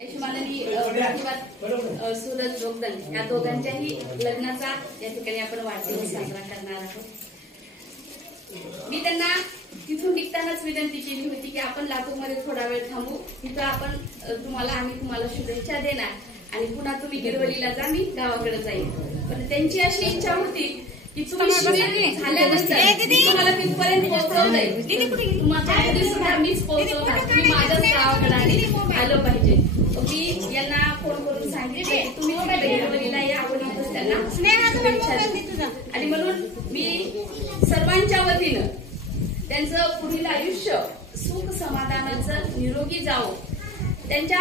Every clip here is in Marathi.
आयुष्यमानानी प्रतिभा सूरज जोगदन या दोघांच्याही लग्नाचा या ठिकाणी आपण वाढदिवस साजरा करणार आहोत। मी त्यांना तिथून निघतानाच विनंती केली होती की आपण लातूरमध्ये थोडा वेळ थांबू, तिथं आपण आम्ही तुम्हाला शुभेच्छा देणार आणि पुन्हा तुम्ही गिरवलीला जा, मी गावाकडे जाईल। पण त्यांची अशी इच्छा होती की तुम्ही झाल्यानंतर तुम्हाला तिथपर्यंत पोहोचवलंय, तुम्हाला सुद्धा मीच पोहोचवणार, तुम्ही माझ्याच गावाकडे आलं पाहिजे। मी यांना फोन करून सांगितले तुम्ही गिरवलीला या, आपण त्यांना शुभेच्छा आणि म्हणून मी सर्वांच्या वतीनं त्यांचं पुढील आयुष्य सुख समाधानाचं निरोगी जावं, त्यांच्या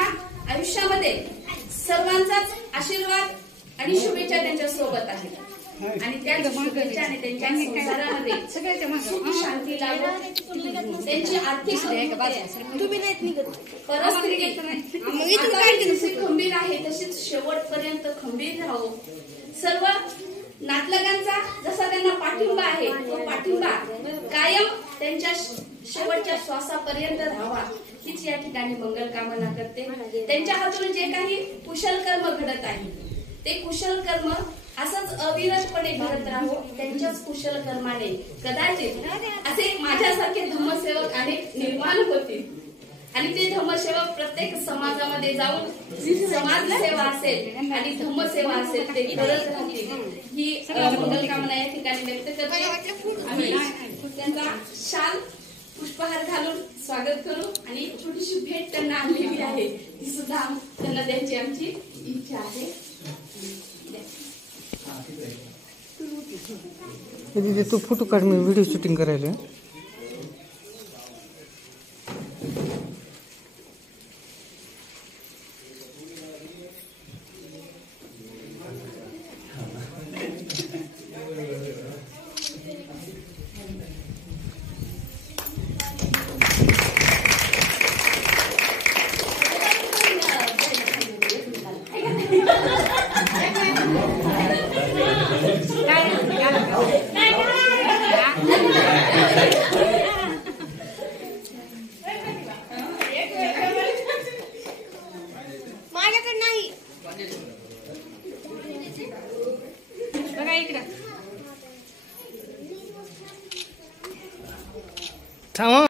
आयुष्यामध्ये सर्वांचाच आशीर्वाद आणि शुभेच्छा त्यांच्या सोबत आहे आणि त्या शुभेच्छा आणि त्यांच्या संसारामध्ये सुख शांती लाभो, त्यांची आर्थिक परिस्थिती खंबीर आहे तशीच शेवटपर्यंत खंबीर राहावं। सर्व नातलगांचा जसा त्यांना पाठिंबा आहे तो पाठिंबा कायम त्यांच्या शेवटच्या श्वासापर्यंत राहावा हीच या ठिकाणी मंगल कामना करते। त्यांच्या हातून जे काही कुशल कर्म घडत आहे ते कुशल कर्म असंच अविरतपणे घडत राहो, त्यांच्याच कुशल कर्माने कदाचित असे माझ्यासारखे धम्मसेवक अनेक निर्माण होतील आणि ते धम्मसेवक प्रत्येक समाजामध्ये जाऊन समाजसेवा असेल आणि धम्मसेवा असेल ते करत राहतील ही मंगल कामना या ठिकाणी व्यक्त करते। आम्ही त्यांचा शाल पुष्पहार घालून स्वागत करू आणि छोटीशी भेट त्यांना आणलेली आहे ती सुद्धा त्यांना द्यायची आमची इच्छा आहे। तू फोटो काढ, मी व्हिडिओ शूटिंग करायला। माझ्याकडे नाही बघा इकडे थांबा।